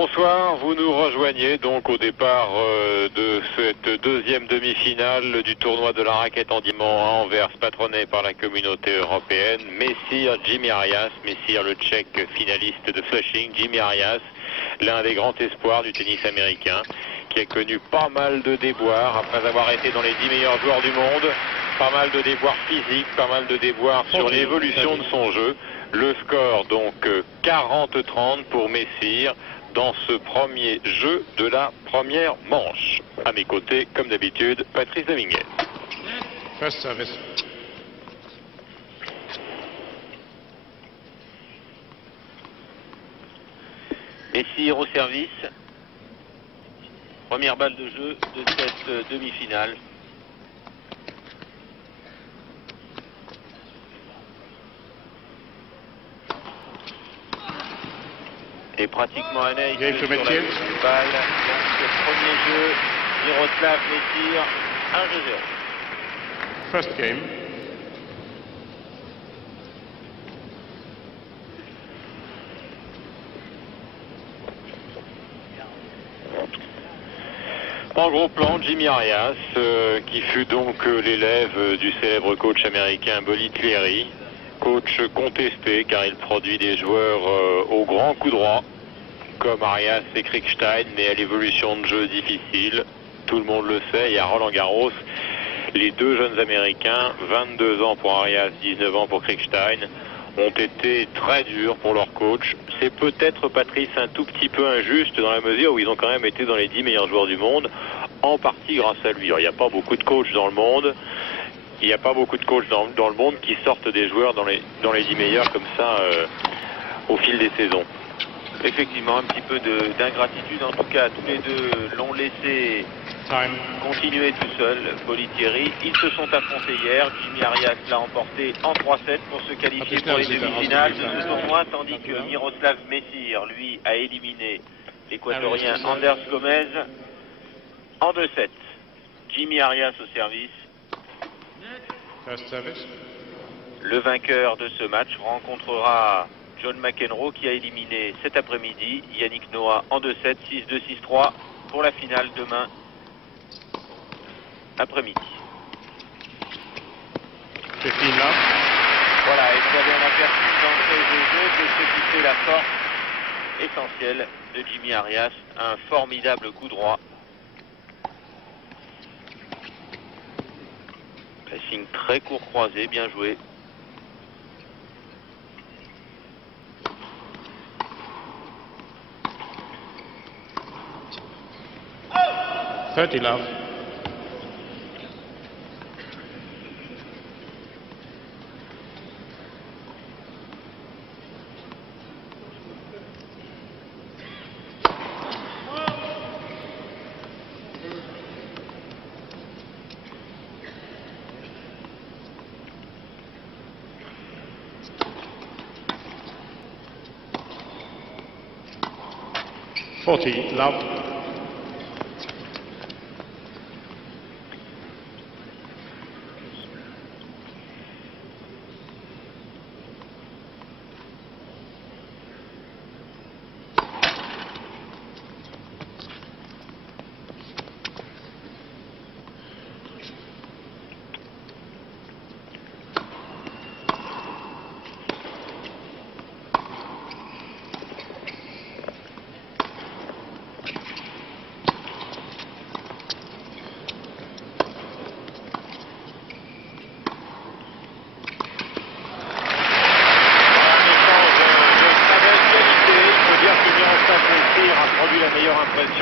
Bonsoir, vous nous rejoignez donc au départ de cette deuxième demi-finale du tournoi de la raquette en diamant à Anvers, patronné par la communauté européenne. Messire Jimmy Arias, Messire le Tchèque finaliste de Flushing, Jimmy Arias, l'un des grands espoirs du tennis américain, qui a connu pas mal de déboires après avoir été dans les 10 meilleurs joueurs du monde, pas mal de déboires physiques, pas mal de déboires sur l'évolution de son jeu. Le score donc 40-30 pour Messire dans ce premier jeu de la première manche. À mes côtés, comme d'habitude, Patrice Dominguez. First service. Messire au service. Première balle de jeu de cette demi-finale. Et pratiquement un ace sur la balle. Donc, le premier jeu, Miroslav Messire, 1-2-0. First game. En gros plan, Jimmy Arias, qui fut donc l'élève du célèbre coach américain Bolly Cleary. Coach contesté car il produit des joueurs au grand coup droit comme Arias et Kriegstein, mais à l'évolution de jeu difficile. Tout le monde le sait, et à Roland-Garros, les deux jeunes Américains, 22 ans pour Arias, 19 ans pour Kriegstein, ont été très durs pour leur coach. C'est peut-être, Patrice, un tout petit peu injuste dans la mesure où ils ont quand même été dans les 10 meilleurs joueurs du monde, en partie grâce à lui. Alors, il n'y a pas beaucoup de coachs dans le monde. Il n'y a pas beaucoup de coachs dans le monde qui sortent des joueurs dans les 10 meilleurs comme ça au fil des saisons. Effectivement, un petit peu d'ingratitude. En tout cas, tous les deux l'ont laissé continuer tout seul, Bolly Thierry. Ils se sont affrontés hier. Jimmy Arias l'a emporté en 3-7 pour se qualifier pour les demi-finales de ce tournoi, tandis que Miroslav Messire, lui, a éliminé l'équatorien Anders Gomez en 2-7. Jimmy Arias au service. First service. Le vainqueur de ce match rencontrera John McEnroe qui a éliminé cet après-midi Yannick Noah en 2-7, 6-2, 6-3 pour la finale demain après-midi. 15 love. Voilà, et vous avez un aperçu d'entrée de jeu de ce qui fait la force essentielle de Jimmy Arias, un formidable coup droit. Pressing très court croisé, bien joué. Oh! 30 love. Love.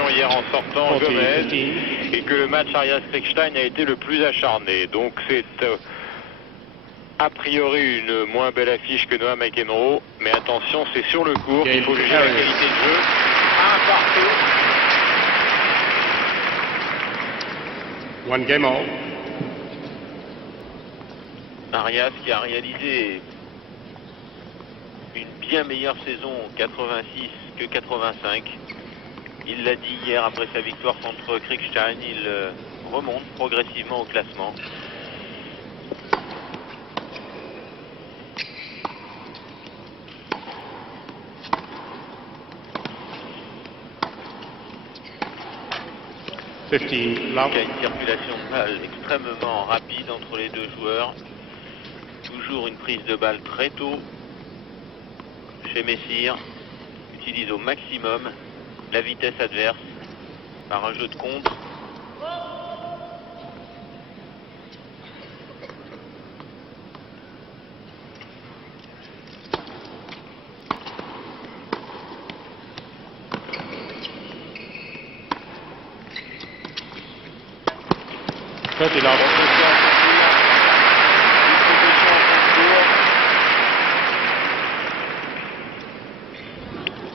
Hier en sortant Gomez, et que le match Arias-Kriegstein a été le plus acharné. Donc c'est a priori une moins belle affiche que Noah McEnroe, mais attention, c'est sur le court qu'il faut juger la qualité de jeu. Un partout. One game all. Arias qui a réalisé une bien meilleure saison 86 que 85. Il l'a dit hier après sa victoire contre Kriegstein, il remonte progressivement au classement. 15 love. Il y a une circulation de balles extrêmement rapide entre les deux joueurs. Toujours une prise de balle très tôt chez Messire. Utilise au maximum la vitesse adverse par un jeu de contre.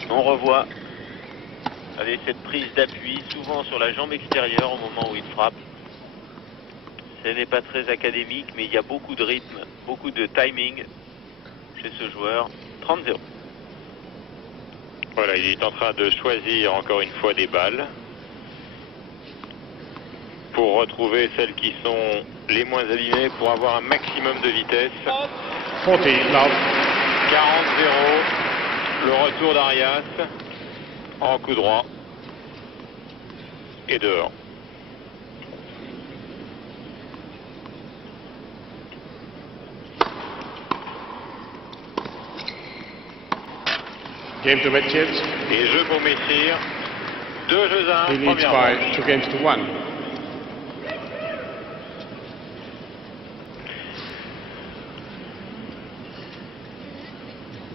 On revoit avec cette prise d'appui, souvent sur la jambe extérieure au moment où il frappe. Ce n'est pas très académique, mais il y a beaucoup de rythme, beaucoup de timing chez ce joueur. 30-0. Voilà, il est en train de choisir encore une fois des balles pour retrouver celles qui sont les moins abîmées pour avoir un maximum de vitesse. 40 love. 40-0. Le retour d'Arias en coup droit et dehors. Game to Messier. Et jeu pour Messire. 2 jeux à 1. He leads by 2 games to 1.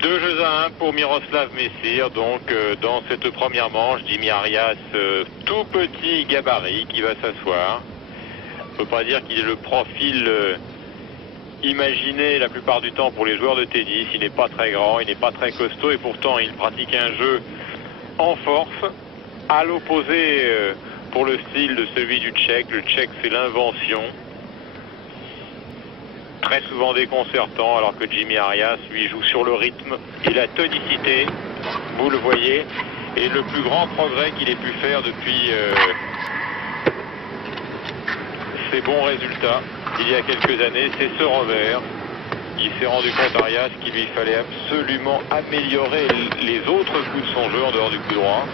Deux jeux à 1 pour Miroslav Messire, donc dans cette première manche. Jimmy Arias, tout petit gabarit qui va s'asseoir. On ne peut pas dire qu'il est le profil imaginé la plupart du temps pour les joueurs de tennis. Il n'est pas très grand, il n'est pas très costaud et pourtant il pratique un jeu en force, à l'opposé pour le style de celui du Tchèque. Le Tchèque, c'est l'invention. Très souvent déconcertant, alors que Jimmy Arias, lui, joue sur le rythme et la tonicité, vous le voyez, et le plus grand progrès qu'il ait pu faire depuis ses bons résultats il y a quelques années, c'est ce revers. Il s'est rendu compte, Arias, qu'il lui fallait absolument améliorer les autres coups de son jeu en dehors du coup droit.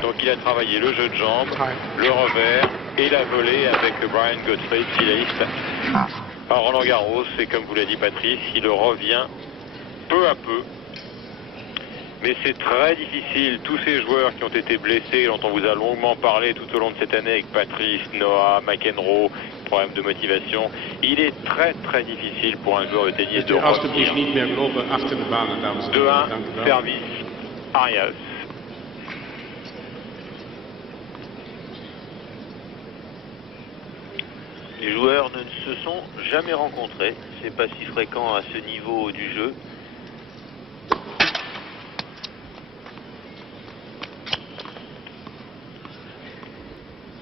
Donc il a travaillé le jeu de jambes, le revers et la volée avec Brian Gottfried, finaliste à Roland Garros. Et comme vous l'a dit Patrice, il revient peu à peu. Mais c'est très difficile. Tous ces joueurs qui ont été blessés, dont on vous a longuement parlé tout au long de cette année avec Patrice, Noah, McEnroe, problème de motivation, il est très très difficile pour un joueur de tennis de revenir. 2-1, service, Arias. Les joueurs ne se sont jamais rencontrés. C'est pas si fréquent à ce niveau du jeu.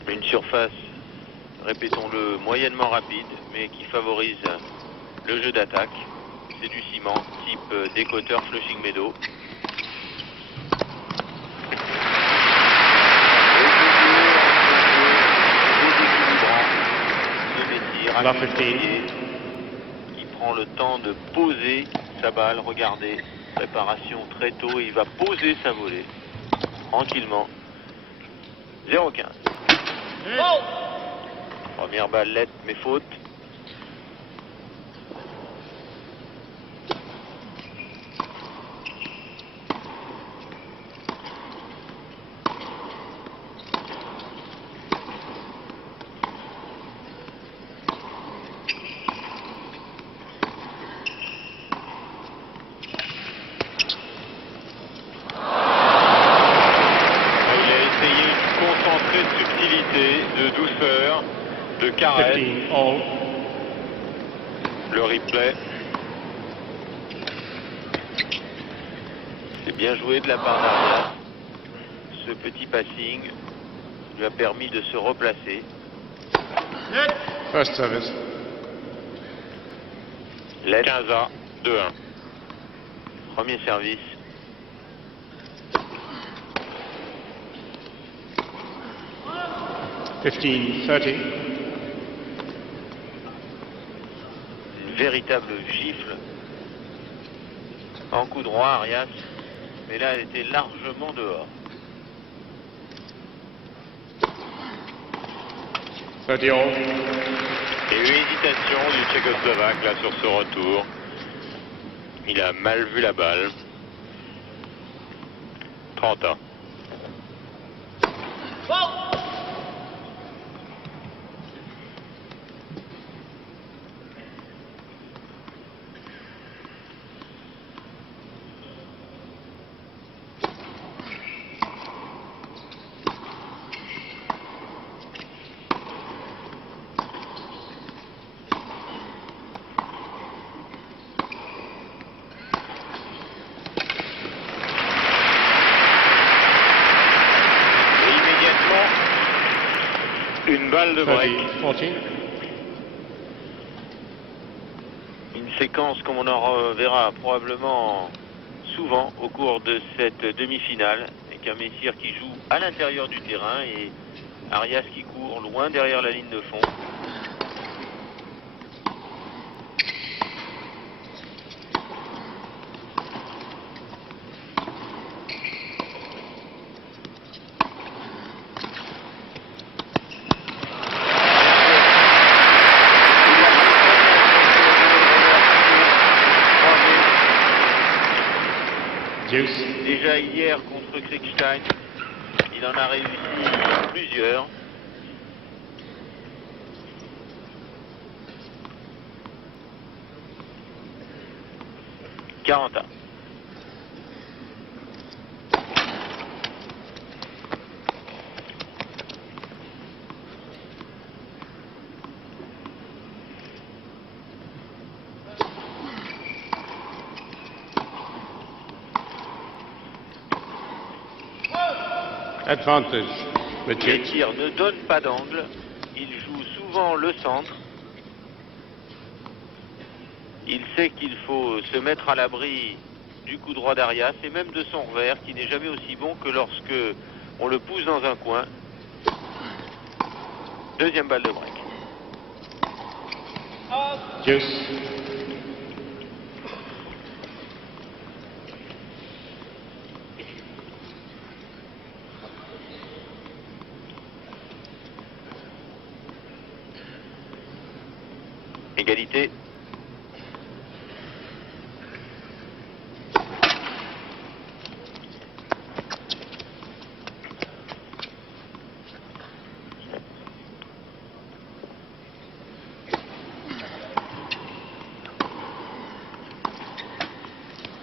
Une surface, répétons-le, moyennement rapide, mais qui favorise le jeu d'attaque. C'est du ciment, type décoteur Flushing Meadow. Qui prend le temps de poser sa balle. Regardez, préparation très tôt, il va poser sa volée tranquillement. 0-15. Première balle lettre mais faute. De douceur, de caresse. 15 all. Le replay. C'est bien joué de la part d'Arias. Ce petit passing lui a permis de se replacer. First service. 15 à 2-1. Premier service. (15-30). Une véritable gifle. En coup droit, Arias. Mais là, elle était largement dehors. 30 all. Et une hésitation du Tchécoslovaque là sur ce retour. Il a mal vu la balle. 30 ans. Une balle de break. 30, 40. Une séquence comme on en reverra probablement souvent au cours de cette demi-finale, avec un Messire qui joue à l'intérieur du terrain et Arias qui court loin derrière la ligne de fond. Déjà hier contre Kriegstein, il en a réussi plusieurs. Quaranta. Advantage. Mechir ne donne pas d'angle. Il joue souvent le centre. Il sait qu'il faut se mettre à l'abri du coup droit d'Arias et même de son revers qui n'est jamais aussi bon que lorsque on le pousse dans un coin. Deuxième balle de break. Juice. Égalité.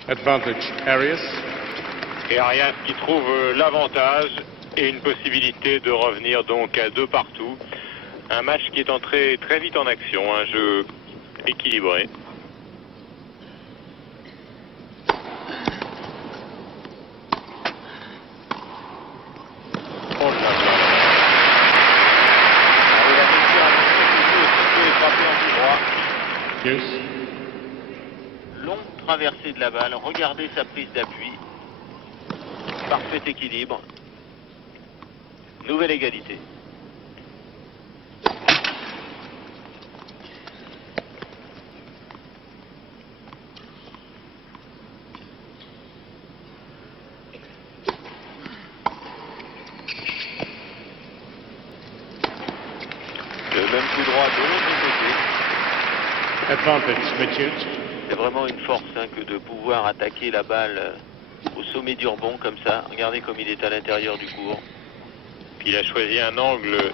Advantage, Arias. Et Arias qui trouve l'avantage et une possibilité de revenir donc à 2 partout. Un match qui est entré très vite en action, un jeu équilibré. Oh là là. Yes. Longue traversée de la balle, regardez sa prise d'appui. Parfait équilibre. Nouvelle égalité. Le même coup droit de l'autre côté. Advantage, Mathieu. C'est vraiment une force que de pouvoir attaquer la balle au sommet du rebond comme ça. Regardez comme il est à l'intérieur du court. Puis il a choisi un angle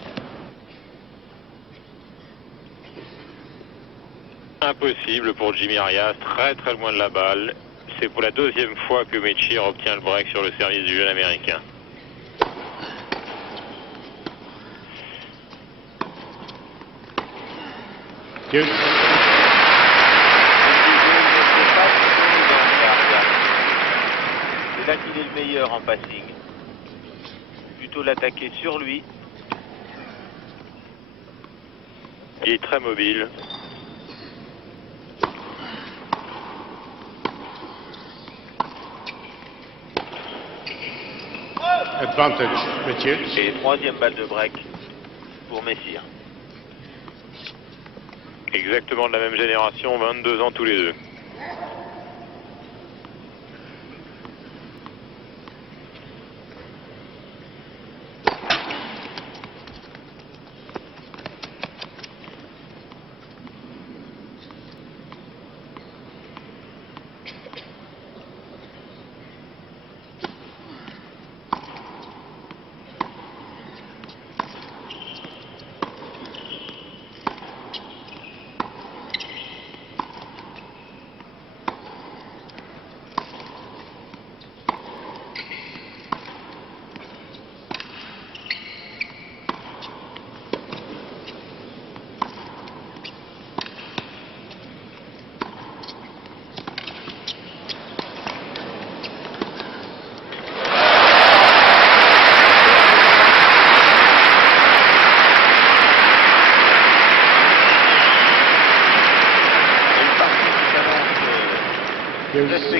impossible pour Jimmy Arias, très très loin de la balle. C'est pour la 2e fois que Mechir obtient le break sur le service du jeune américain. Yes. C'est là qu'il est le meilleur en passing. Plutôt l'attaquer sur lui. Il est très mobile. Advantage, Mathieu. Et 3e balle de break pour Messire. Exactement de la même génération, 22 ans tous les deux.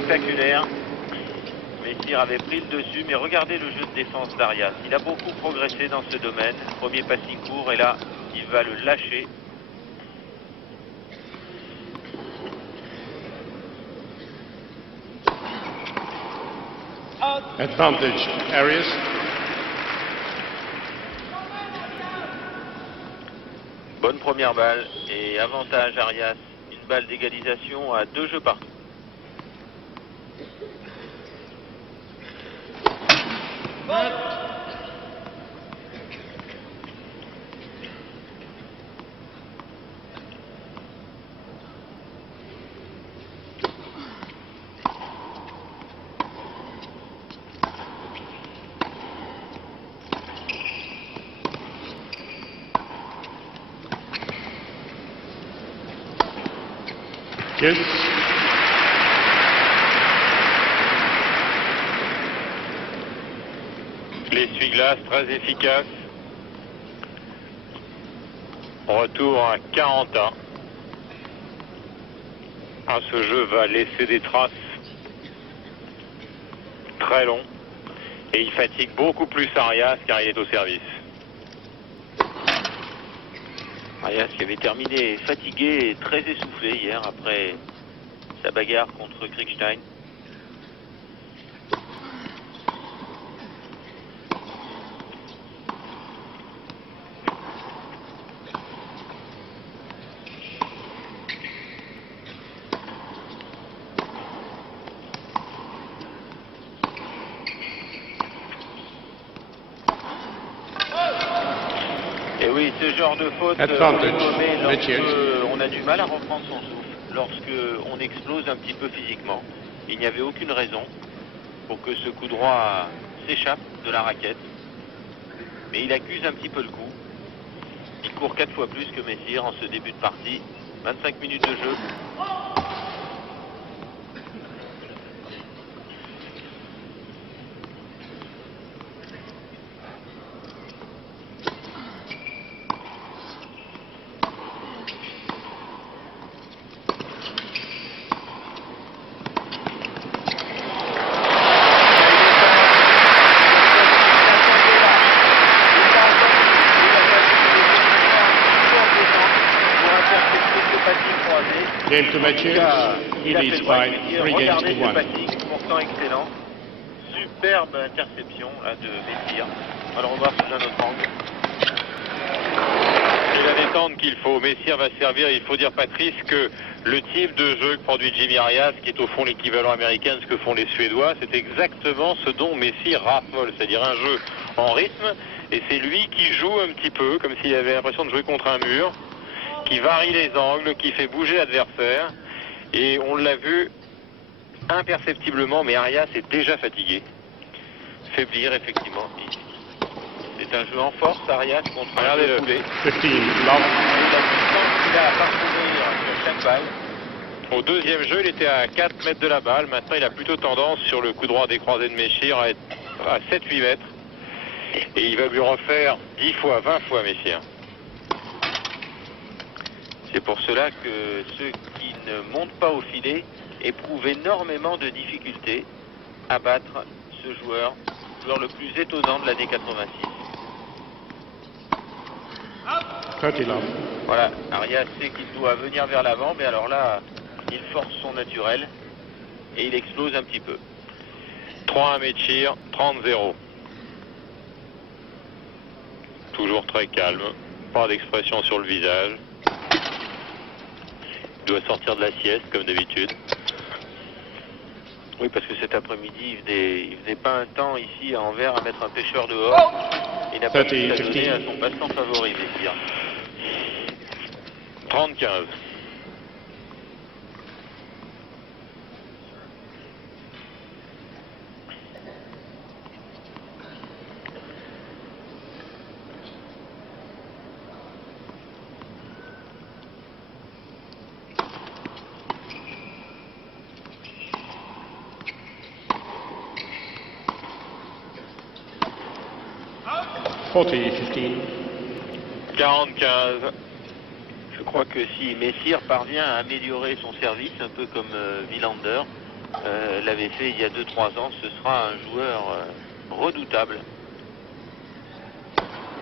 spectaculaire. Messire avait pris le dessus, mais regardez le jeu de défense d'Arias. Il a beaucoup progressé dans ce domaine. Premier passing court, et là, il va le lâcher. Advantage, Arias. Bonne première balle et avantage Arias. Une balle d'égalisation à 2 jeux partout. Yes. L'essuie-glace très efficace. Retour à 40 ans. Ce jeu va laisser des traces très longs. Et il fatigue beaucoup plus Arias car il est au service. Arias qui avait terminé fatigué et très essoufflé hier après sa bagarre contre Kriegstein. Et oui, ce genre de faute, on a du mal à reprendre son souffle lorsque on explose un petit peu physiquement. Il n'y avait aucune raison pour que ce coup droit s'échappe de la raquette. Mais il accuse un petit peu le coup. Il court 4 fois plus que Messire en ce début de partie. 25 minutes de jeu. Game to matches. He leads by 3 games to 1. Pourtant excellent. Superbe interception là, de Messire. On va le revoir sous un autre angle. C'est la détente qu'il faut. Messire va servir. Il faut dire, Patrice, que le type de jeu que produit Jimmy Arias, qui est au fond l'équivalent américain de ce que font les Suédois, c'est exactement ce dont Messire raffole, c'est-à-dire un jeu en rythme. Et c'est lui qui joue un petit peu, comme s'il avait l'impression de jouer contre un mur, qui varie les angles, qui fait bouger l'adversaire. Et on l'a vu imperceptiblement, mais Arias est déjà fatigué. Faiblir, effectivement. C'est un jeu en force, Arias, contre un jeu foulé. 15, Il a qu'il a à parcourir sur chaque balle. Au deuxième jeu, il était à 4 mètres de la balle. Maintenant, il a plutôt tendance, sur le coup droit décroisé de Messire, à être à 7-8 mètres. Et il va lui refaire 10 fois, 20 fois Messire. C'est pour cela que ceux qui ne montent pas au filet éprouvent énormément de difficultés à battre ce joueur le plus étonnant de l'année 86. Voilà, Arias sait qu'il doit venir vers l'avant, mais alors là, il force son naturel et il explose un petit peu. 3 à Messire, 30-0. Toujours très calme, pas d'expression sur le visage. Il doit sortir de la sieste, comme d'habitude. Oui, parce que cet après-midi, il faisait pas un temps ici à Anvers à mettre un pêcheur dehors. Il n'a pas pu s'adonner à son passe-temps favori, Messire. 30-15. (40-15). 40-15. Je crois que si Messire parvient à améliorer son service, un peu comme Wilander, l'avait fait il y a 2-3 ans. Ce sera un joueur redoutable.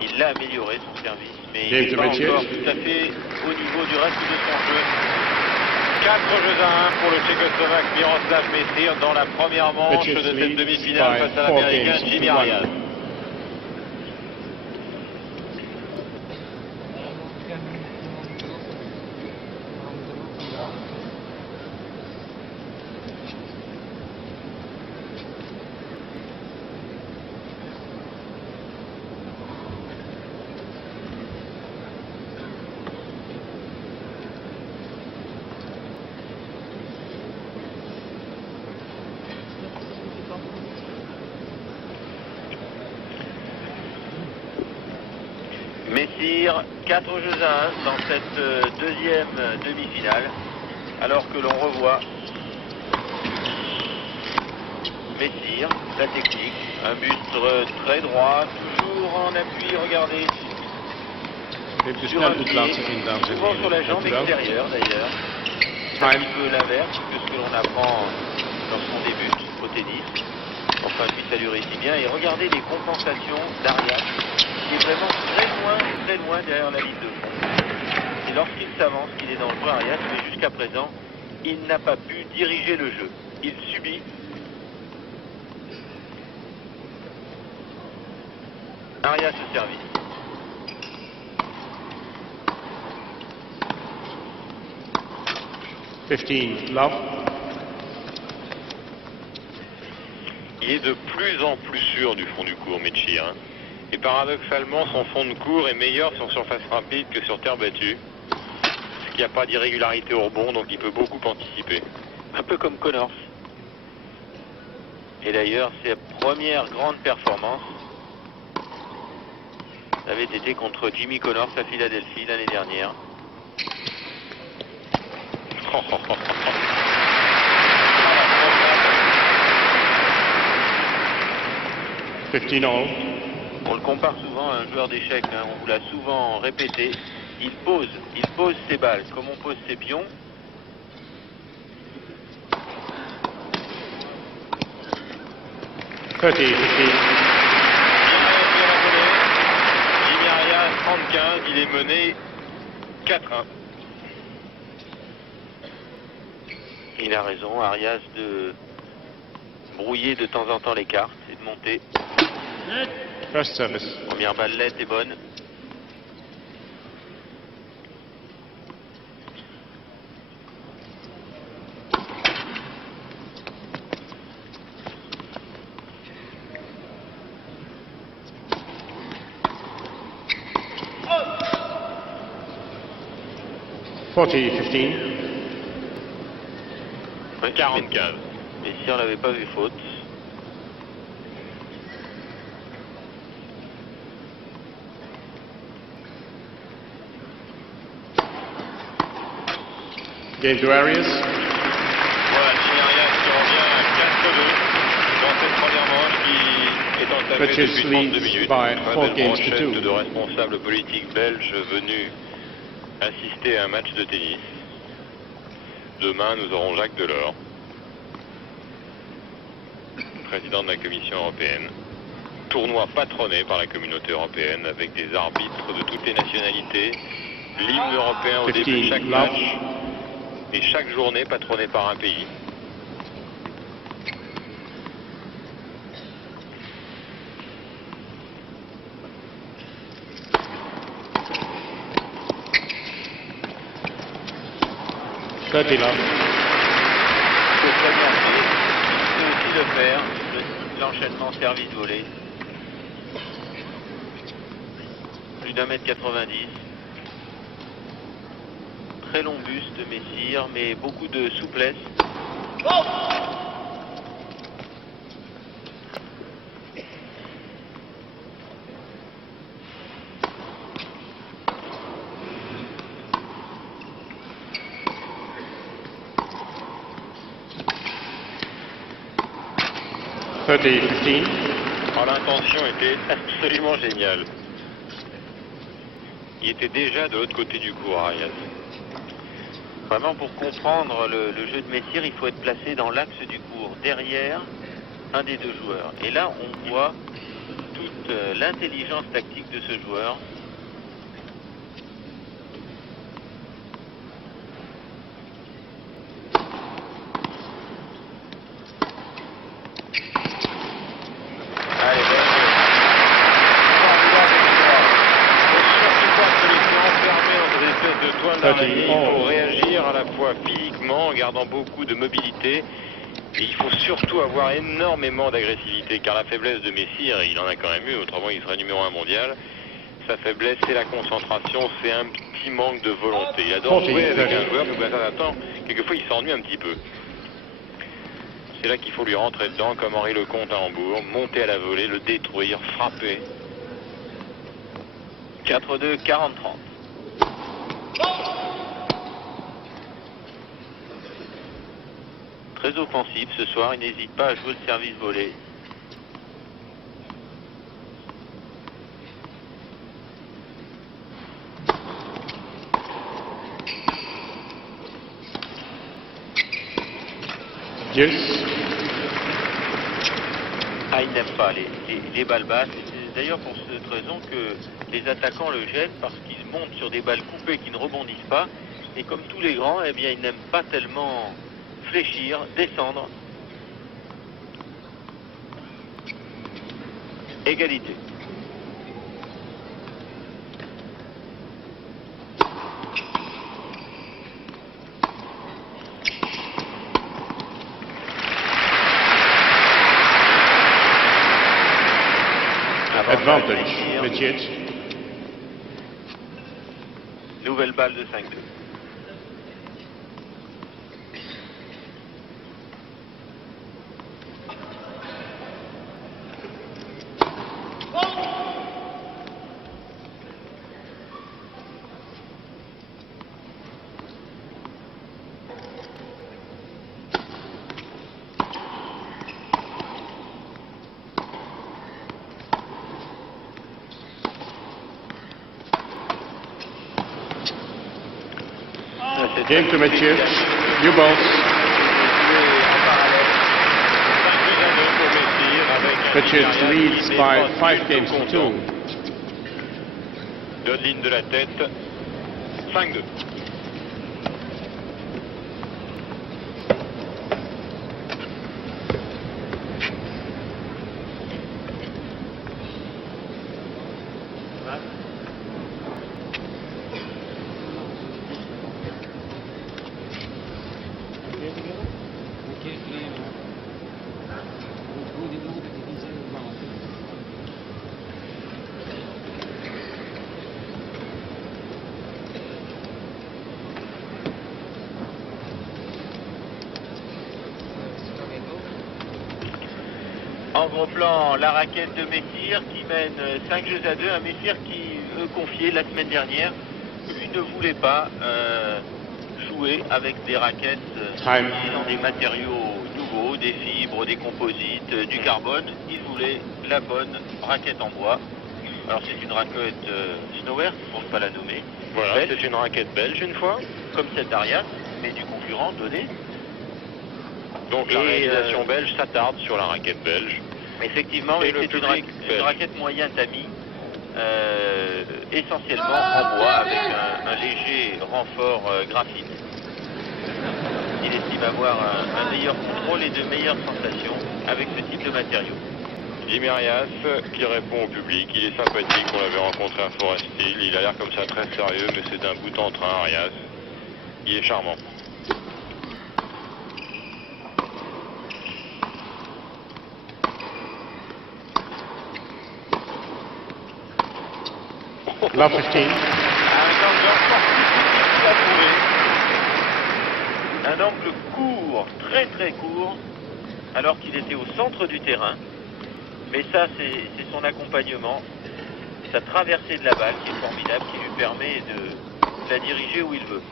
Il l'a amélioré son service, mais il n'est pas encore tout à fait au niveau du reste de son jeu. 4 jeux à 1 pour le Tchécoslovaque Miroslav Messir dans la première manche de cette demi-finale face à l'Américain Jimmy Arias. Messir, 4 jeux à 1 dans cette deuxième demi-finale, alors que l'on revoit Messir, sa technique, un buste très droit, toujours en appui, regardez, sur un pied, souvent sur la jambe extérieure d'ailleurs, c'est un petit peu l'inverse que ce que l'on apprend lorsqu'on débute au tennis. Enfin, lui, ça lui réussit bien. Et regardez les compensations d'Arias, qui est vraiment très loin derrière la ligne de fond. Et lorsqu'il s'avance, qu'il est dangereux, Arias, mais jusqu'à présent, il n'a pas pu diriger le jeu. Il subit. Arias au service. Love. Il est de plus en plus sûr du fond du court, Messir. Hein. Et paradoxalement, son fond de court est meilleur sur surface rapide que sur terre battue. Parce qu'il n'y a pas d'irrégularité au rebond, donc il peut beaucoup anticiper. Un peu comme Connors. Et d'ailleurs, sa première grande performance avait été contre Jimmy Connors à Philadelphie l'année dernière. On le compare souvent à un joueur d'échecs, hein. On vous l'a souvent répété. Il pose ses balles comme on pose ses pions. Jimmy Arias 35, il est mené 4-1. Il a raison, Arias, de brouiller de temps en temps les cartes et de monter. First service. Première ballette est bonne. $40-15. Oui, 45. Et si on n'avait pas vu faute. Game to Arias. Voilà, Jimmy Arias qui revient à 4-2 dans cette première manche qui est entamée depuis 32 minutes. Une belle brochette de responsables politiques belges venus assister à un match de tennis. Demain, nous aurons Jacques Delors, président de la Commission européenne. Tournoi patronné par la communauté européenne avec des arbitres de toutes les nationalités. L'hymne européen au début de chaque match. Et chaque journée patronnée par un pays. Il faut aussi le faire, l'enchaînement service-volée. Plus d'1m90. Très long buste de Messir, mais beaucoup de souplesse. Oh! L'intention était absolument géniale. Il était déjà de l'autre côté du court, Arias. Vraiment, pour comprendre le jeu de Messier, il faut être placé dans l'axe du court, derrière un des deux joueurs. Et là, on voit toute l'intelligence tactique de ce joueur. Allez, de toile d'araignée, il faut réagir à la fois physiquement en gardant beaucoup de mobilité et il faut surtout avoir énormément d'agressivité car la faiblesse de Messire, il en a quand même eu, autrement il serait numéro 1 mondial. Sa faiblesse c'est la concentration, c'est un petit manque de volonté. Il adore jouer avec un joueur, mais attends, quelquefois il s'ennuie un petit peu. C'est là qu'il faut lui rentrer dedans comme Henri Lecomte à Hambourg, monter à la volée, le détruire, frapper. 4-2, 40-30. Très offensif ce soir, il n'hésite pas à jouer le service volé. Yes. Ah, il n'aime pas les balles basses. C'est d'ailleurs pour cette raison que les attaquants le gênent parce qu'ils montent sur des balles coupées qui ne rebondissent pas. Et comme tous les grands, eh bien, ils n'aiment pas tellement fléchir, descendre. Égalité. Advantage, Messier. Nouvelle balle de 5-2. Game to Messier. New balls. Messier leads by 5 games to 2. Donne ligne de la tête. 5-2. En gros plan, la raquette de Messire qui mène 5 jeux à 2. Un Messire qui veut confier la semaine dernière, lui ne voulait pas jouer avec des raquettes dans des matériaux nouveaux, des fibres, des composites, du carbone. Il voulait la bonne raquette en bois. Alors c'est une raquette Snowert, pour ne pas la nommer. Voilà, c'est une raquette belge une fois. Comme celle d'Arias, mais du concurrent donné. Donc la réalisation belge s'attarde sur la raquette belge. Effectivement, et c'est une raquette moyen tamis, essentiellement en bois, avec un léger renfort graphite. Il estime avoir un meilleur contrôle et de meilleures sensations avec ce type de matériau. Jimmy Arias qui répond au public, il est sympathique, on l'avait rencontré à Forest Hill, il a l'air comme ça très sérieux, mais c'est un bout en train, Arias. Il est charmant. Love 15. Un angle court, très très court, alors qu'il était au centre du terrain. Mais ça, c'est son accompagnement, sa traversée de la balle qui est formidable, qui lui permet de la diriger où il veut.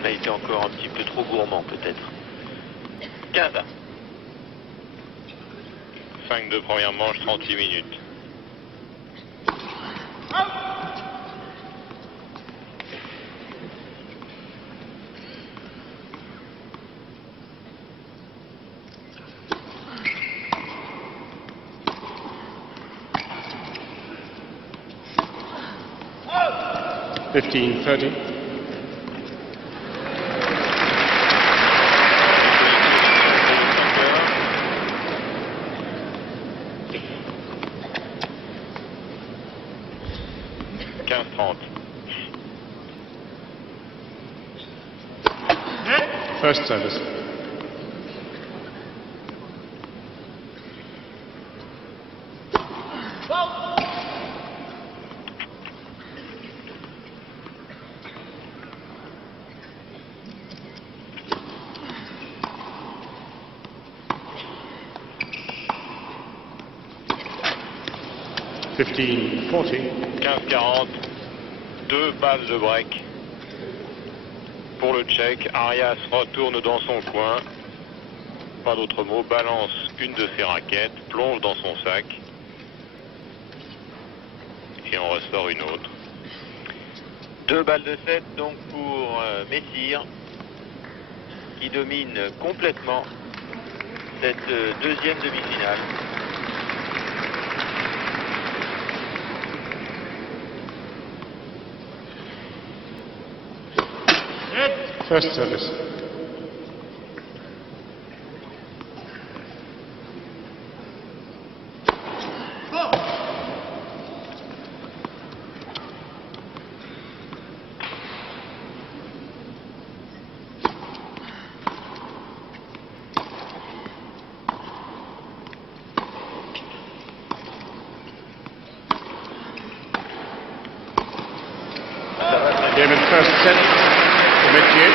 Il a été encore un petit peu trop gourmand peut-être. 15. 5 de première manche, 38 minutes. Oh! 15-30. First service. $15-40. 15-40. 2 balles de break. Pour le Tchèque, Arias retourne dans son coin. Pas d'autre mot, balance une de ses raquettes, plonge dans son sac. Et en ressort une autre. 2 balles de 7 donc pour Messire, qui domine complètement cette deuxième demi-finale. First service. Game in first set. Messier.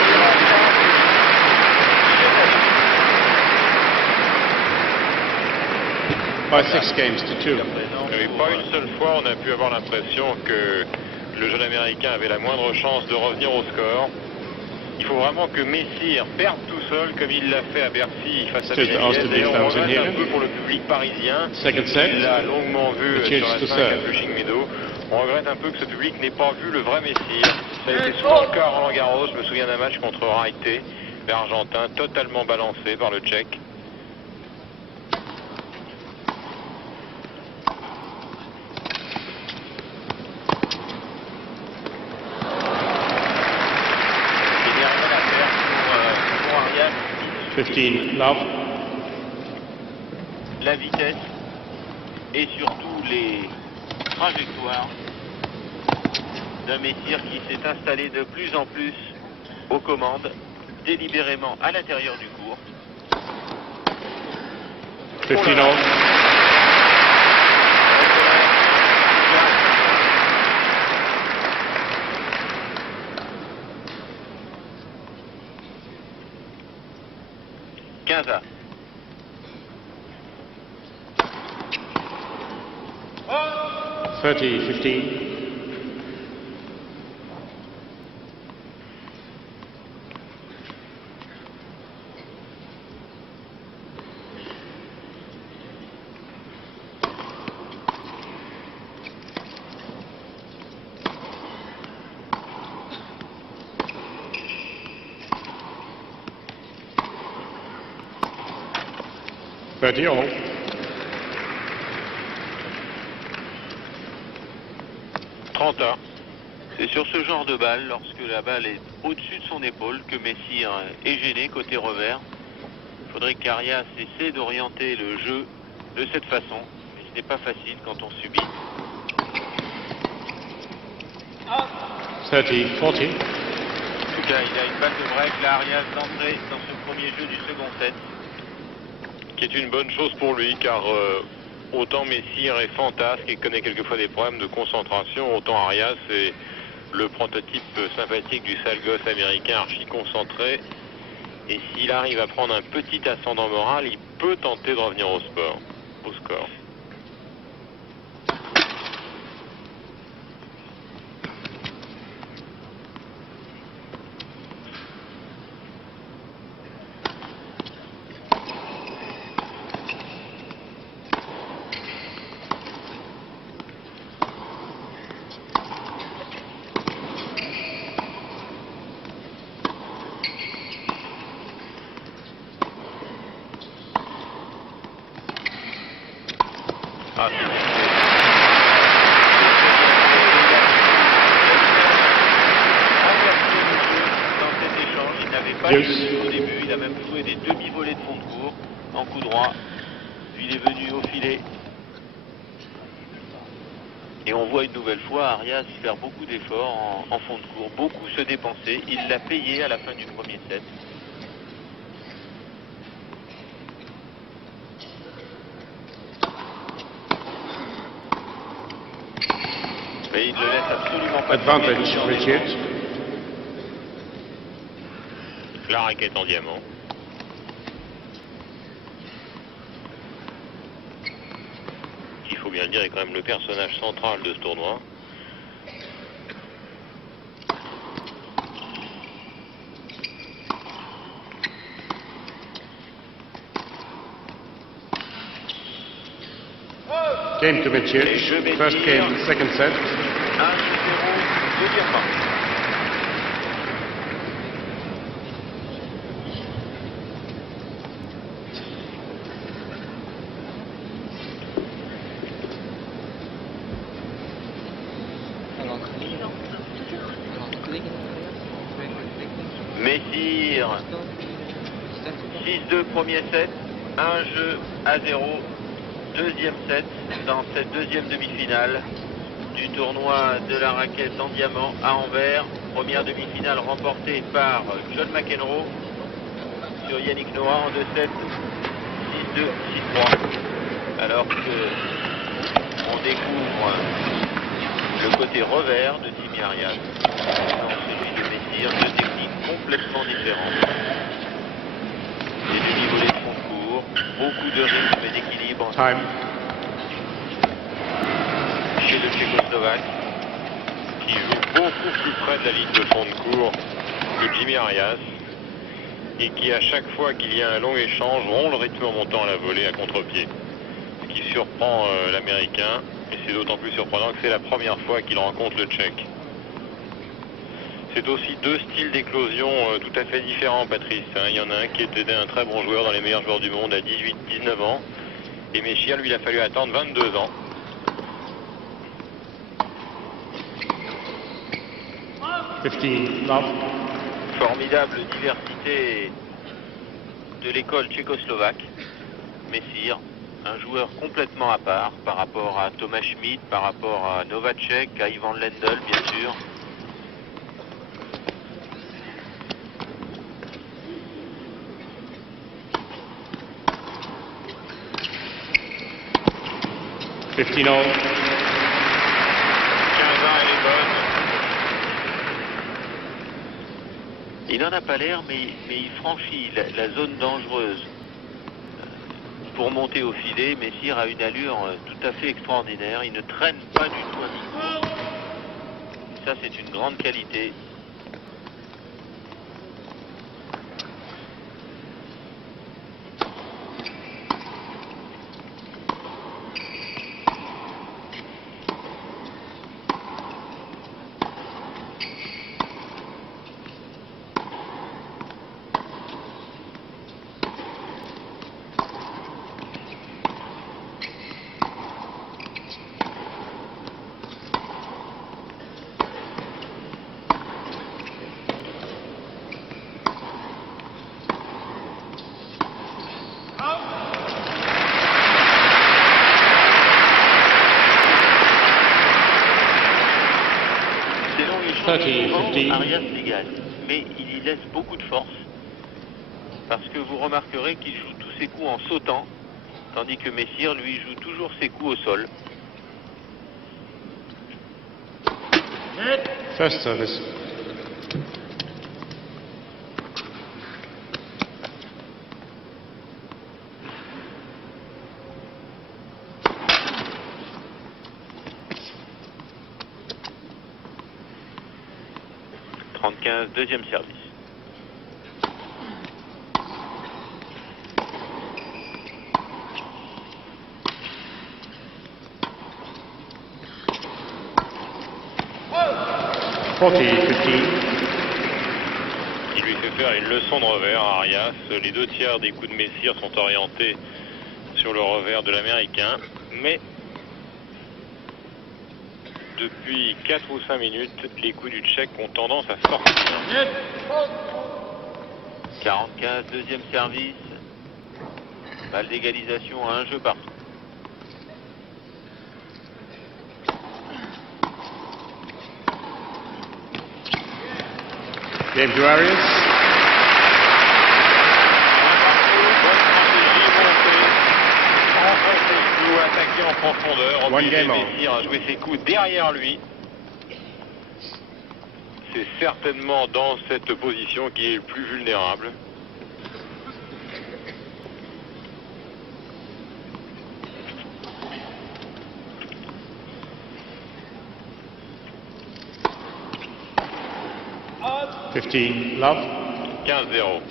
By 6 games to 2. Et pas une seule fois on a pu avoir l'impression que le jeune américain avait la moindre chance de revenir au score. Il faut vraiment que Messire perde tout seul comme il l'a fait à Bercy face à Benitez. Et on regrette un peu pour le public parisien. Second set. Il l'a longuement vu sur la 5 à Flushing Meadow. On regrette un peu que ce public n'ait pas vu le vrai Messire. Ça a été souvent le cas à Roland Garros. Je me souviens d'un match contre Raité, l'Argentin, totalement balancé par le Tchèque. Il n'y a rien à faire pour Arias. 15 love. La vitesse et surtout les trajectoires d'un Messire qui s'est installé de plus en plus aux commandes, délibérément à l'intérieur du court. 15 all. À 30-15. All. 30 à. C'est sur ce genre de balle, lorsque la balle est au-dessus de son épaule, que Messire est gêné côté revers. Il faudrait qu'Arias essaie d'orienter le jeu de cette façon, mais ce n'est pas facile quand on subit. 30-40. En tout cas, il a une balle de break, là, Arias d'entrée dans ce premier jeu du second set. Qui est une bonne chose pour lui, car autant Messire est fantasque et connaît quelquefois des problèmes de concentration, autant Arias est le prototype sympathique du sale gosse américain archi concentré. Et s'il arrive à prendre un petit ascendant moral, il peut tenter de revenir au score. Au début, il a même joué des demi-volées de fond de cours en coup droit. Puis il est venu au filet. Et on voit une nouvelle fois Arias faire beaucoup d'efforts en fond de cours, beaucoup se dépenser. Il l'a payé à la fin du premier set. Mais il ne le laisse absolument pas. Advantage, Richard. La raquette en diamant. Il faut bien le dire, est quand même le personnage central de ce tournoi. Game to Mecic. First game, second set. 1-0, deuxième manche. Messire 6-2 premier set, un jeu à 0, deuxième set dans cette deuxième demi-finale du tournoi de la raquette en diamant à Anvers. Première demi-finale remportée par John McEnroe sur Yannick Noah en 2-7, 6-2, 6-3. Alors que on découvre le côté revers de Jimmy Arias, dans celui de Messire, deux techniques complètement différentes. Des demi-volées de fond de cours, beaucoup de rythme et d'équilibre. Time. Chez le Tchécoslovaque. Qui joue beaucoup plus près de la ligne de fond de cours que Jimmy Arias. Et qui, à chaque fois qu'il y a un long échange, rompt le rythme en montant à la volée à contre-pied. Ce qui surprend l'Américain. Et c'est d'autant plus surprenant que c'est la première fois qu'il rencontre le Tchèque. C'est aussi deux styles d'éclosion tout à fait différents, Patrice. Il y en a un qui était un très bon joueur dans les meilleurs joueurs du monde à 18-19 ans. Et Messire, lui, il a fallu attendre 22 ans. Formidable diversité de l'école tchécoslovaque. Messire, un joueur complètement à part par rapport à Thomas Schmidt, par rapport à Novacek, à Ivan Lendl, bien sûr. $15-all. 15 ans, elle est bonne. Il n'en a pas l'air, mais il franchit la zone dangereuse pour monter au filet. Messire a une allure tout à fait extraordinaire. Il ne traîne pas du tout un micro. Ça, c'est une grande qualité. Arias les gagne, mais il y laisse beaucoup de force parce que vous remarquerez qu'il joue tous ses coups en sautant, tandis que Messire, lui, joue toujours ses coups au sol. First service. Deuxième service. Il lui fait faire une leçon de revers à Arias. Les deux tiers des coups de Messire sont orientés sur le revers de l'Américain. Mais depuis 4 ou 5 minutes, les coups du Tchèque ont tendance à sortir. 40-15, deuxième service. Balle d'égalisation à un jeu partout. Game to Arias. Attaquer en profondeur, obliger Messire à jouer ses coups derrière lui. C'est certainement dans cette position qu'il est le plus vulnérable. Love. 15-0.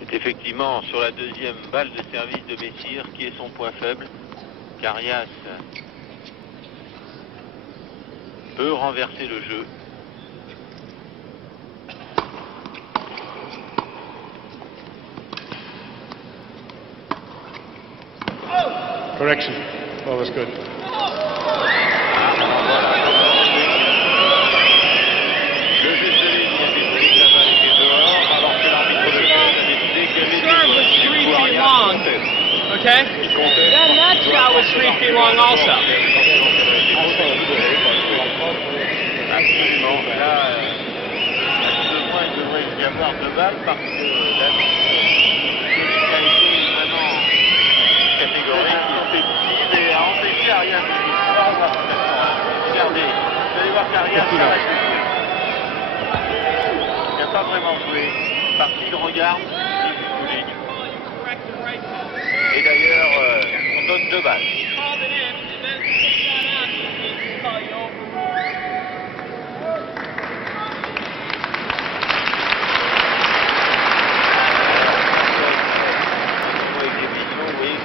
C'est effectivement sur la deuxième balle de service de Messire qui est son point faible. Carias peut renverser le jeu. Correction. That was good. Le geste de ligne a décidé que la balle était dehors, alors que l'arbitre de jeu a décidé qu'il y avait des joueurs. Okay? Then that shot was 3 feet long also. Absolument. Là, à ce point, il devrait y avoir deux balles parce que la a été vraiment catégorique, compétitive et a empêché Arias de jouer. Regardez, vous allez voir qu'Arias s'arrête de jouer. Il n'a pas vraiment joué parce qu'il regarde les buts de ligne. Et d'ailleurs, on donne deux balles.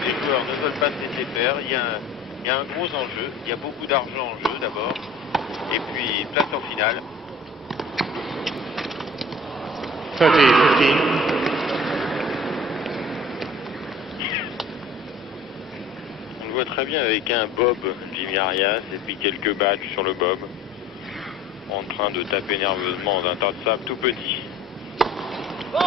Les joueurs ne veulent pas se laisser faire. Il y a un gros enjeu. Il y a beaucoup d'argent en jeu d'abord. Et puis place en finale. 30-15. On le voit très bien avec un bob, Jimmy Arias, et puis quelques badges sur le bob, en train de taper nerveusement dans un tas de sable tout petit. 30-15.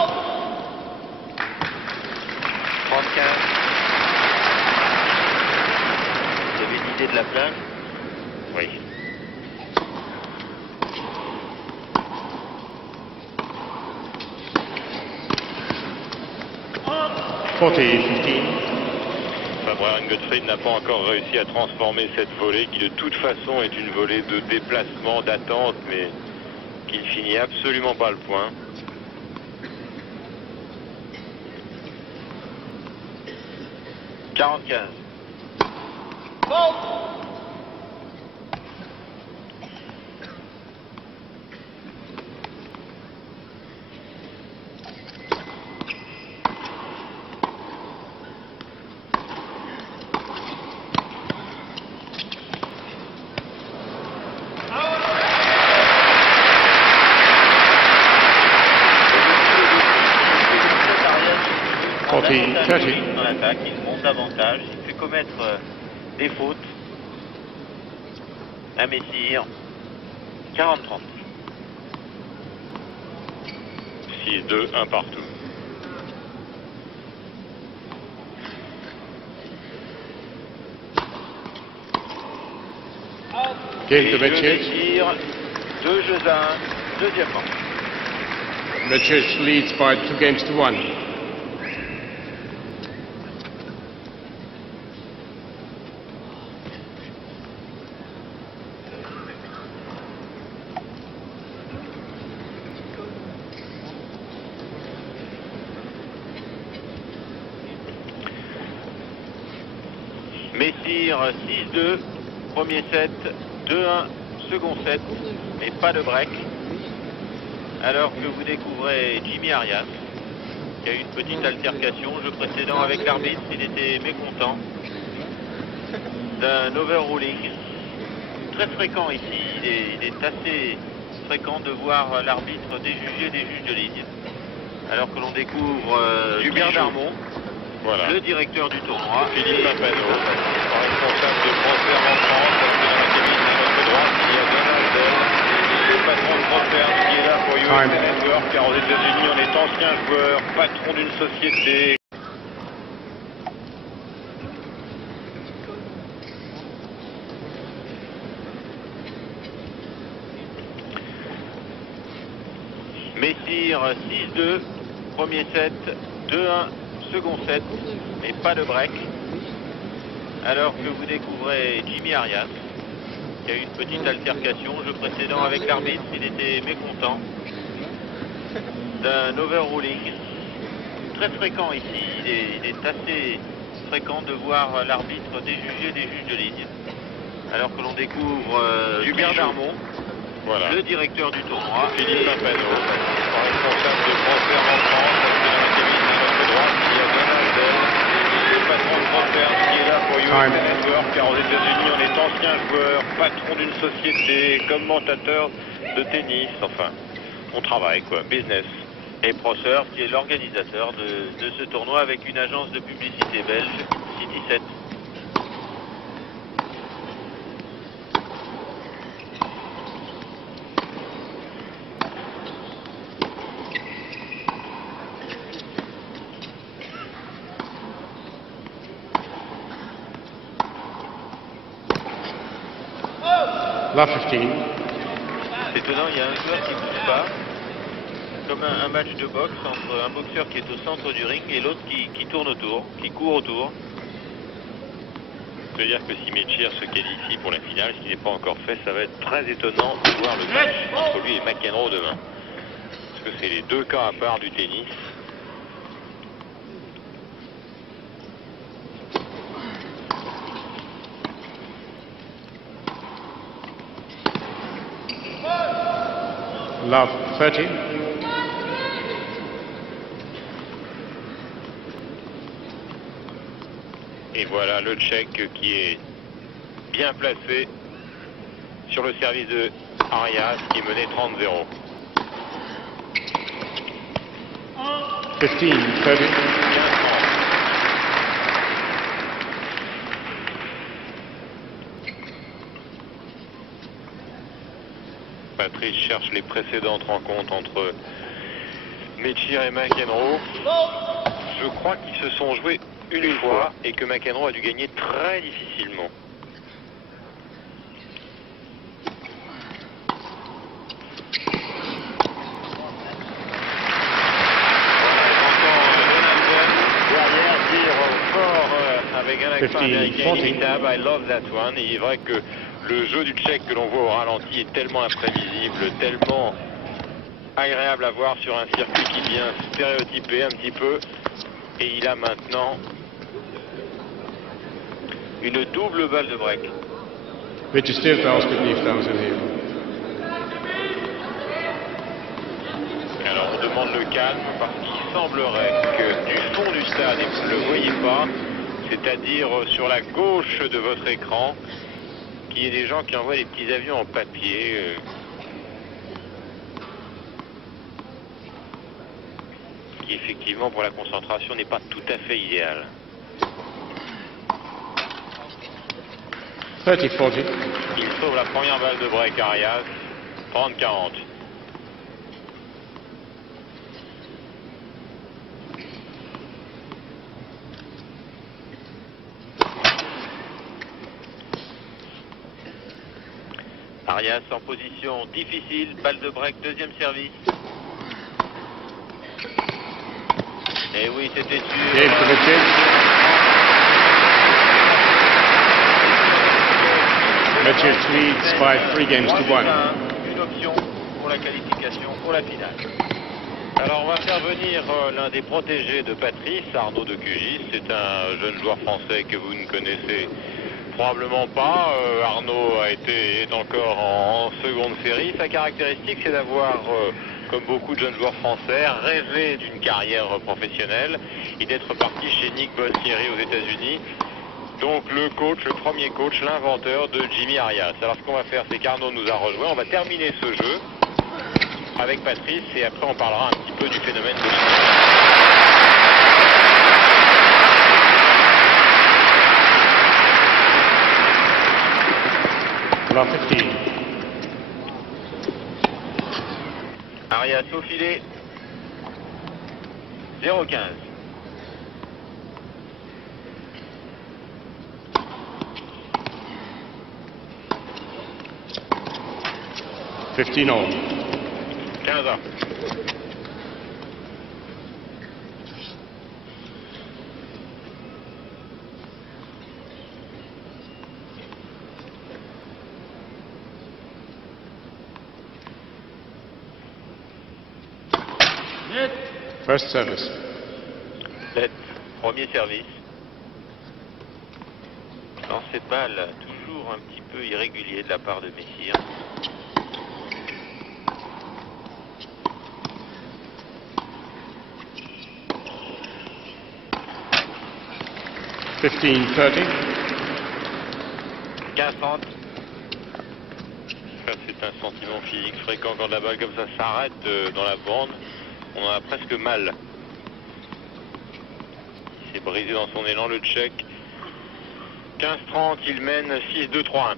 Vous avez une idée de la place? Oui. Brian Gottfried n'a pas encore réussi à transformer cette volée qui de toute façon est une volée de déplacement, d'attente, mais qui ne finit absolument pas le point. « 40-15. Dans l'attaque, il monte davantage, il fait commettre des fautes à Messire. 40-30. 6-2, 1 partout. Game to Messire. 2 jeux à 1, deuxième manche. Messire leads by 2-1. Messire 6-2, premier set, 2-1, second set, mais pas de break. Alors que vous découvrez Jimmy Arias. Il y a eu une petite altercation, jeu précédent avec l'arbitre, il était mécontent d'un overruling. Très fréquent ici, il est assez fréquent de voir l'arbitre déjuger des juges de ligne. Alors que l'on découvre Hubert Darmon, voilà, le directeur du tournoi. Philippe Papano, responsable de Prosper en France, parce que dans la cabine à notre droite, il y a Donald Bell, le patron de Prosper qui est là pour USA Network, car aux États-Unis, on est ancien joueur, patron d'une société. Messire 6-2, premier set, 2-1, second set, mais pas de break. Alors que vous découvrez Jimmy Arias, qui a eu une petite altercation, jeu précédent avec l'arbitre, il était mécontent d'un overruling. Très fréquent ici, il est assez fréquent de voir l'arbitre déjuger des juges de ligne. Alors que l'on découvre Hubert Darmon, voilà, le directeur du tournoi. Philippe Papano, responsable de Prosper en France, parce que dans la cabine à notre droite, il y a Donald Bell, le patron de Prosper qui est là pour USA Network, car aux États-Unis, on est ancien joueur, patron d'une société, commentateur de tennis, enfin, on travaille quoi, business. Et Prosper qui est l'organisateur de ce tournoi avec une agence de publicité belge, City7. Love 15. C'est étonnant, il y a un joueur qui ne bouge pas. Comme un match de boxe entre un boxeur qui est au centre du ring et l'autre qui tourne autour, qui court autour. Je veux dire que si Mechir se qualifie pour la finale, ce qui n'est pas encore fait, ça va être très étonnant de voir le match entre lui et McEnroe demain. Parce que c'est les deux cas à part du tennis. Love 30. Et voilà le Tchèque qui est bien placé sur le service de Arias qui menait 30-0. 15-30. Patrice cherche les précédentes rencontres entre Mechir et McEnroe. Je crois qu'ils se sont joués une fois et que McEnroe a dû gagner très difficilement. Derrière, tire fort avec un accent américain inimitable. I love that one. Et il est vrai que le jeu du Tchèque que l'on voit au ralenti est tellement imprévisible, tellement agréable à voir sur un circuit qui vient stéréotyper un petit peu. Et il a maintenant une double balle de break. Which is still fast to leave down in here. Alors on demande le calme parce qu'il semblerait que du fond du stade, et vous ne le voyez pas, c'est-à-dire sur la gauche de votre écran, qu'il y ait des gens qui envoient des petits avions en papier. Qui effectivement pour la concentration n'est pas tout à fait idéal. 30-40. Il sauve la première balle de break Arias, 30-40. Arias en position difficile, balle de break, deuxième service. Et oui, c'était sûr. Game for the Tchèques. Mechir leads by 3 games to 1. Une option pour la qualification pour la finale. Alors on va faire venir l'un des protégés de Patrice, Arnaud de Cugis. C'est un jeune joueur français que vous ne connaissez probablement pas. Arnaud est encore en seconde série. Sa caractéristique, c'est d'avoir comme beaucoup de jeunes joueurs français, rêvait d'une carrière professionnelle et d'être parti chez Nick Bollettieri aux États-Unis. Donc le coach, le premier coach, l'inventeur de Jimmy Arias. Alors ce qu'on va faire, c'est qu'Arnaud nous a rejoint. On va terminer ce jeu avec Patrice et après on parlera un petit peu du phénomène de Love 15. Arias au filet. 0,15. $15 all. 15 ans. First service. 7. Premier service. Dans cette balle, toujours un petit peu irrégulier de la part de Messire. $15.30. 15-30. Ça, c'est un sentiment physique fréquent quand la balle comme ça s'arrête dans la bande. On en a presque mal. Il s'est brisé dans son élan le Tchèque. 15-30, il mène 6-2-3-1.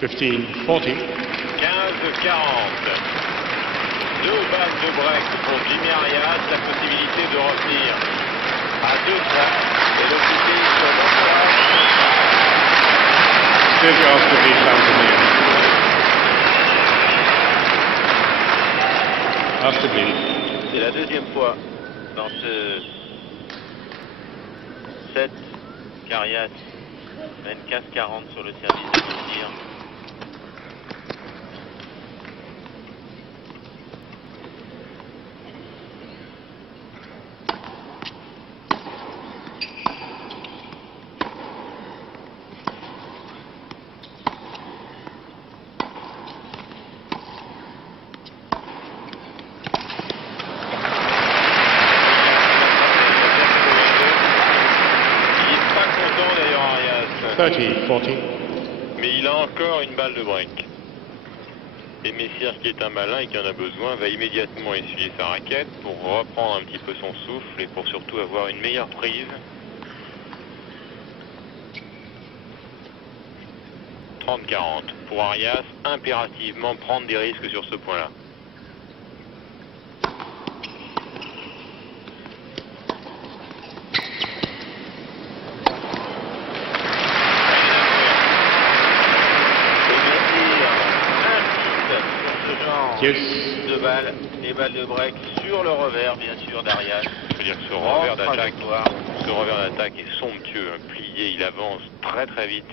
$15.40. 15-40. Deux balles de break pour Jimmy Arias, la possibilité de revenir à 2 points et le couper sur l'entourage. Sergio Ostabil found the name. Ostabil. C'est la deuxième fois dans ce set qu'Arias mène 15-40 sur le service de tir. Il est pas content d'ailleurs Arias. 30-40. Mais il a encore une balle de break. Et Messire, qui est un malin et qui en a besoin, va immédiatement essuyer sa raquette pour reprendre un petit peu son souffle et pour surtout avoir une meilleure prise. 30-40. Pour Arias, impérativement prendre des risques sur ce point-là. Yes. De balles, les balles de break sur le revers, bien sûr, d'Arias. Je veux dire que ce revers d'attaque est somptueux, hein, plié, il avance très très vite.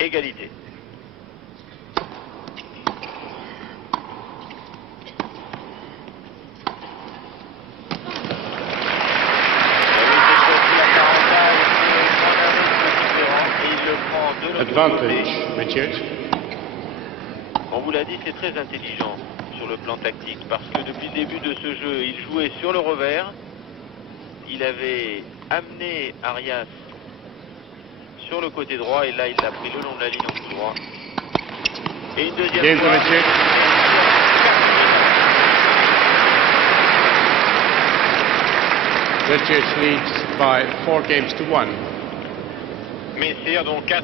Égalité. Advantage, Richard. On vous l'a dit, c'est très intelligent sur le plan tactique parce que depuis le début de ce jeu, il jouait sur le revers. Il avait amené Arias sur le côté droit et là il l'a pris le long de la ligne en tout droit. Et une deuxième Game fois. for Richard. Richard leads by 4 games to 1. Messire donc 4-2-1,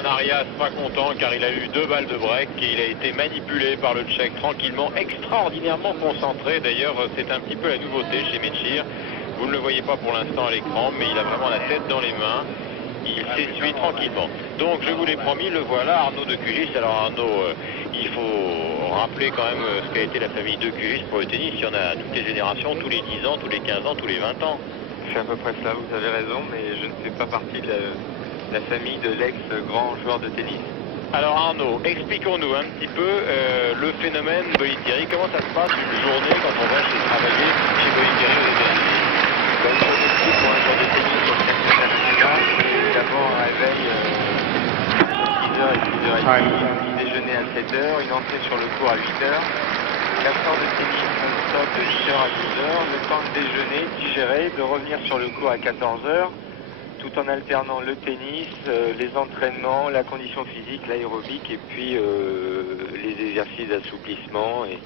un Arias pas content car il a eu 2 balles de break et il a été manipulé par le Tchèque tranquillement, extraordinairement concentré. D'ailleurs c'est un petit peu la nouveauté chez Messire. Vous ne le voyez pas pour l'instant à l'écran, mais il a vraiment la tête dans les mains. Il s'essuie tranquillement. Donc je vous l'ai promis, le voilà, Arnaud de Culis. Alors Arnaud, il faut rappeler quand même ce qu'a été la famille de Culis pour le tennis. Il y en a toutes les générations, tous les 10 ans, tous les 15 ans, tous les 20 ans. C'est à peu près cela, vous avez raison, mais je ne fais pas partie de la famille de l'ex-grand joueur de tennis. Alors Arnaud, expliquons-nous un petit peu le phénomène Bollettieri. Comment ça se passe une journée quand on va travailler chez Bollettieri aux États-Unis? Une journée type pour Petit déjeuner à 7h, une entrée sur le court à 8h, 4 heures de tennis non-stop de 8h à 12h, le temps de déjeuner, digérer, de revenir sur le court à 14h, tout en alternant le tennis, les entraînements, la condition physique, l'aérobic et puis les exercices d'assouplissement et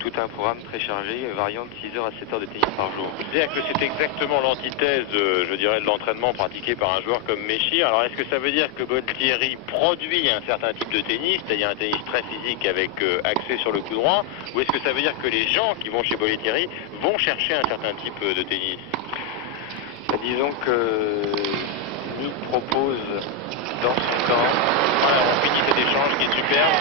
tout un programme très chargé, variant de 6h à 7h de tennis par jour. C'est-à-dire que c'est exactement l'antithèse, je dirais, de l'entraînement pratiqué par un joueur comme Méchir. Alors est-ce que ça veut dire que Bollettieri produit un certain type de tennis, c'est-à-dire un tennis très physique avec axé sur le coup droit, ou est-ce que ça veut dire que les gens qui vont chez Bollettieri vont chercher un certain type de tennis? Disons que Nick propose dans son temps. Voilà, on finit cet échange qui est superbe.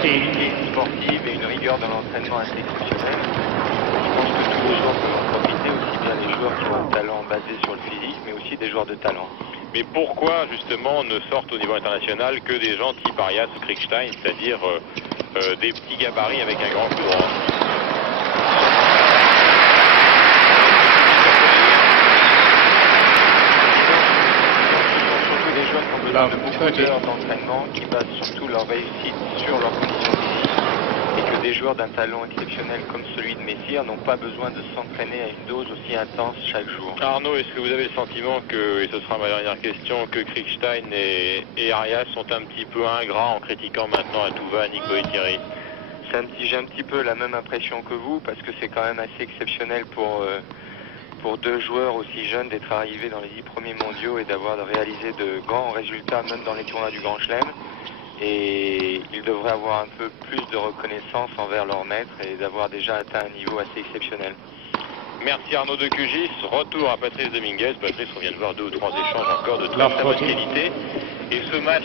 Une sportive et une rigueur dans l'entraînement assez exceptionnelle. Je pense que tous les joueurs peuvent en profiter, aussi bien les joueurs qui ont un talent basé sur le physique, mais aussi des joueurs de talent. Mais pourquoi justement ne sortent au niveau international que des gens type Arias ou Kriegstein, c'est-à-dire des petits gabarits avec un grand coup droit? Surtout des joueurs qui ont besoin de beaucoup d'heures d'entraînement, qui basent surtout leur réussite sur leurs conditions physiques, et que des joueurs d'un talent exceptionnel comme celui de Messire n'ont pas besoin de s'entraîner à une dose aussi intense chaque jour. Arnaud, est-ce que vous avez le sentiment que, et ce sera ma dernière question, que Kriegstein et Arias sont un petit peu ingrats en critiquant maintenant à tout va Nick Bollettieri? J'ai un petit peu la même impression que vous, parce que c'est quand même assez exceptionnel pour deux joueurs aussi jeunes d'être arrivés dans les 10 premiers mondiaux et d'avoir réalisé de grands résultats même dans les tournois du Grand Chelem. Et ils devraient avoir un peu plus de reconnaissance envers leur maître et d'avoir déjà atteint un niveau assez exceptionnel. Merci Arnaud de Cugis. Retour à Patrice Dominguez. Patrice, on vient de voir 2 ou 3 échanges encore de très bonne qualité. Et ce match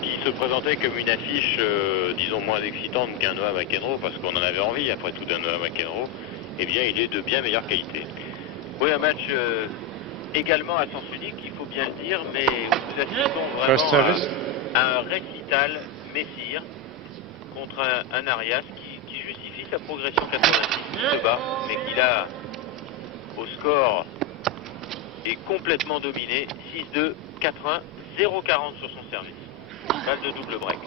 qui se présentait comme une affiche, disons, moins excitante qu'un Noah McEnroe, parce qu'on en avait envie après tout d'un Noah McEnroe, eh bien il est de bien meilleure qualité. Oui, un match également à sens unique, il faut bien le dire, mais nous assistons vraiment à un récital Messire contre un Arias qui justifie sa progression 86 de bas, mais qui là, au score, est complètement dominé. 6-2, 4-1, 0-40 sur son service. Balle de double break.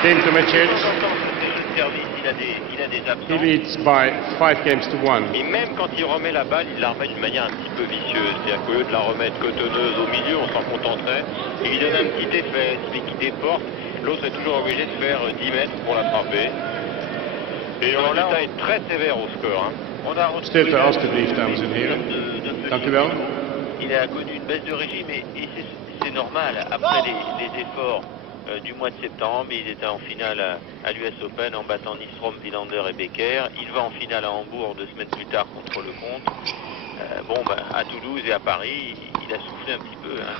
Game to Mecic. Il a des absences. He leads by 5 games to 1. Et même quand il remet la balle, il la remet d'une manière un petit peu vicieuse. C'est-à-dire qu'au lieu de la remettre cotonneuse au milieu, on s'en contenterait. Et il donne un petit effet, celui qui déporte. L'autre est toujours obligé de faire 10 mètres pour l'attraper. Et le résultat est très sévère au score. Hein. On a retrouvé il a connu une baisse de régime et c'est normal. Après les efforts du mois de septembre, il était en finale à l'US Open en battant Nystrom, Wilander et Becker. Il va en finale à Hambourg 2 semaines plus tard contre le Comte. À Toulouse et à Paris, il a soufflé un petit peu. Hein.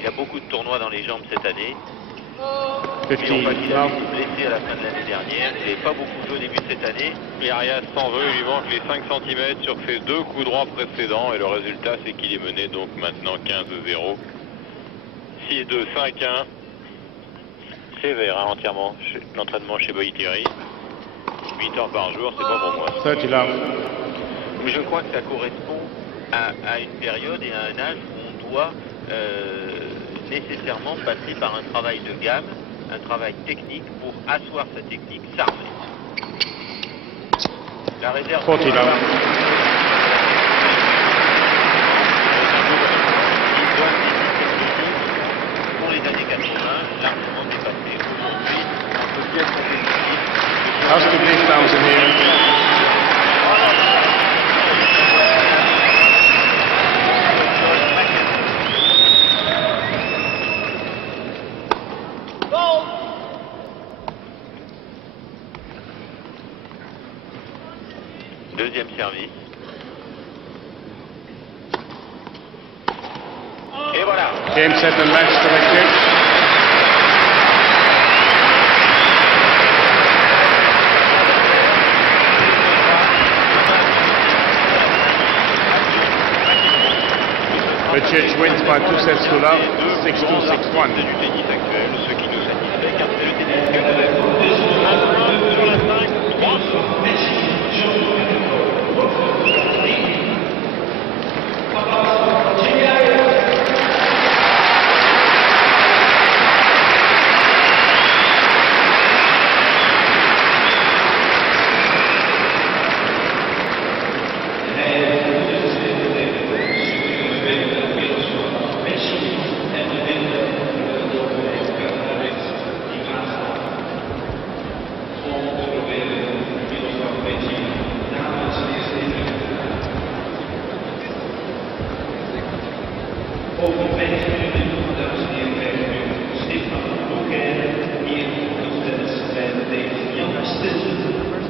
Il a beaucoup de tournois dans les jambes cette année. Il a été blessé à la fin de l'année dernière. Il n'avait pas beaucoup joué au début de cette année. Et Arias s'en veut, il lui manque les 5 cm sur ses 2 coups droits précédents. Et le résultat, c'est qu'il est mené donc maintenant 15-0. 6-2, 5-1. Sévère hein, entièrement l'entraînement chez Bollettieri. 8 heures par jour, c'est pas pour moi. 30 love. Mais je crois que ça correspond à une période et à un âge où on doit nécessairement passer par un travail de gamme, un travail technique pour asseoir sa technique, s'armer. La réserve... 40 love. Pour les années 80, largement dépassé. Aujourd'hui, un peu bien compétitif. How's the big thousand here? Deuxième service. Et voilà. Game, set and match to Mecic. Mecic wins by 2 sets to love, 6-2, 6-1. Du tennis actuel, ce qui nous satisfait car c'est le tennis que nous aimons. Sur la 5, 3.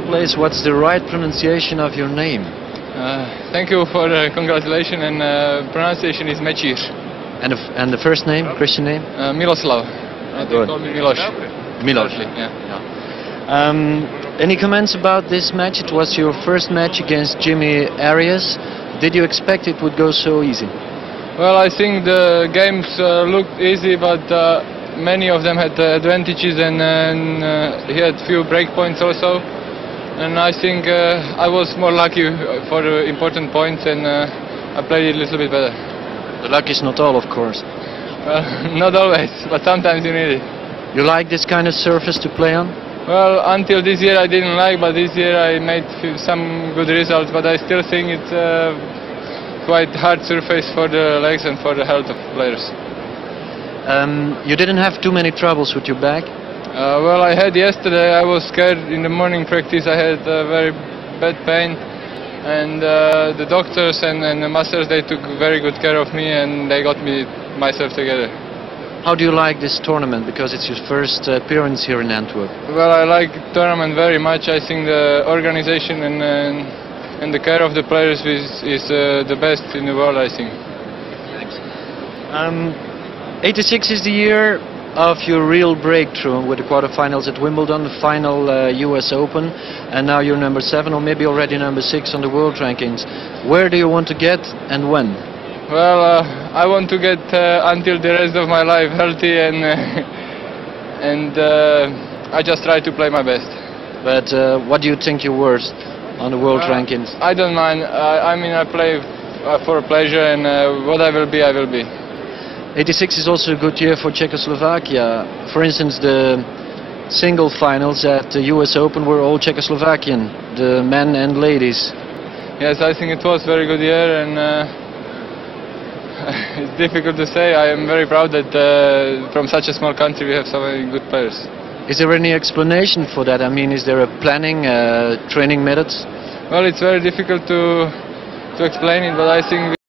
Place, what's the right pronunciation of your name? Thank you for the congratulations, and pronunciation is Mecic. And the first name, Christian name? Miloslav. They call me Miloš. Miloš. Yeah. Any comments about this match? It was your first match against Jimmy Arias. Did you expect it would go so easy? Well, I think the games looked easy, but many of them had advantages, and he had few break points also. And I think I was more lucky for the important points, and I played it a little bit better. The luck is not all, of course. Not always, but sometimes you need it. You like this kind of surface to play on? Well, until this year I didn't like, but this year I made some good results. But I still think it's quite hard surface for the legs and for the health of players. You didn't have too many troubles with your back? Well, I had yesterday. I was scared in the morning practice. I had very bad pain, and the doctors and the masters, they took very good care of me, and they got myself together. How do you like this tournament? Because it's your first appearance here in Antwerp. Well, I like the tournament very much. I think the organization and the care of the players is the best in the world, I think. Thanks. 86 is the year of your real breakthrough with the quarterfinals at Wimbledon, the final US Open, and now you're number 7 or maybe already number 6 on the world rankings. Where do you want to get and when? Well, I want to get until the rest of my life healthy, and I just try to play my best. But what do you think you're worth on the world rankings? I don't mind. I mean, I play for pleasure, and what I will be, I will be. 86 is also a good year for Czechoslovakia. For instance, the single finals at the US Open were all Czechoslovakian, the men and ladies. Yes, I think it was a very good year, and it's difficult to say. I am very proud that from such a small country we have so many good players. Is there any explanation for that? I mean, is there a planning, training methods? Well, it's very difficult to explain it, but I think